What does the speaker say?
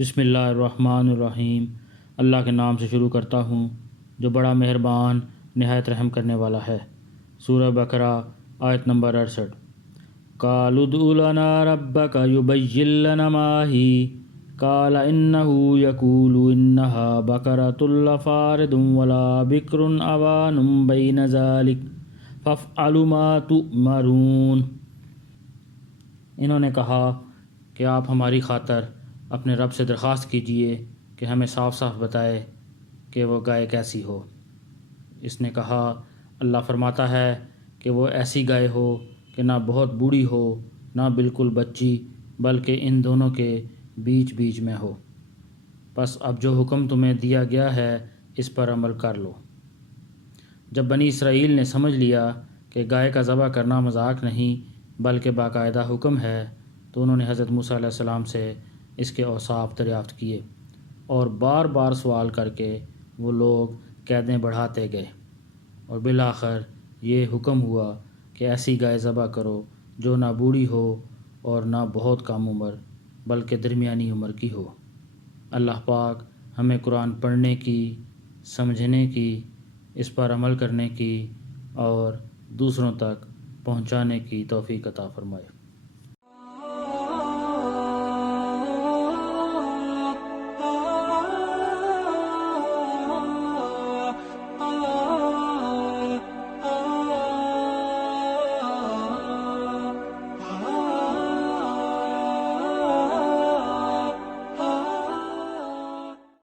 بسم اللہ الرحمن الرحیم۔ اللہ کے نام سے شروع کرتا ہوں جو بڑا مہربان نہایت رحم کرنے والا ہے۔ سورہ بقرہ آیت نمبر 68۔ قالوا ادع لنا ربک یبین لنا ما ہی قال انہ یقول انہا بقرۃ لا فارض ولا بکر عوان بین ذلک فافعلوا ما تؤمرون۔ انہوں نے کہا کہ آپ ہماری خاطر اپنے رب سے درخواست کیجئے کہ ہمیں صاف صاف بتائے کہ وہ گائے کیسی ہو۔ اس نے کہا اللہ فرماتا ہے کہ وہ ایسی گائے ہو کہ نہ بہت بوڑھی ہو نہ بالکل بچی، بلکہ ان دونوں کے بیچ بیچ میں ہو۔ پس اب جو حکم تمہیں دیا گیا ہے اس پر عمل کر لو۔ جب بنی اسرائیل نے سمجھ لیا کہ گائے کا ذبح کرنا مذاق نہیں بلکہ باقاعدہ حکم ہے تو انہوں نے حضرت موسیٰ علیہ السلام سے اس کے اوصاف دریافت کیے اور بار بار سوال کر کے وہ لوگ قیدیں بڑھاتے گئے، اور بالآخر یہ حکم ہوا کہ ایسی گائے ذبح کرو جو نہ بوڑھی ہو اور نہ بہت کم عمر بلکہ درمیانی عمر کی ہو۔ اللہ پاک ہمیں قرآن پڑھنے کی، سمجھنے کی، اس پر عمل کرنے کی اور دوسروں تک پہنچانے کی توفیق عطا فرمائے۔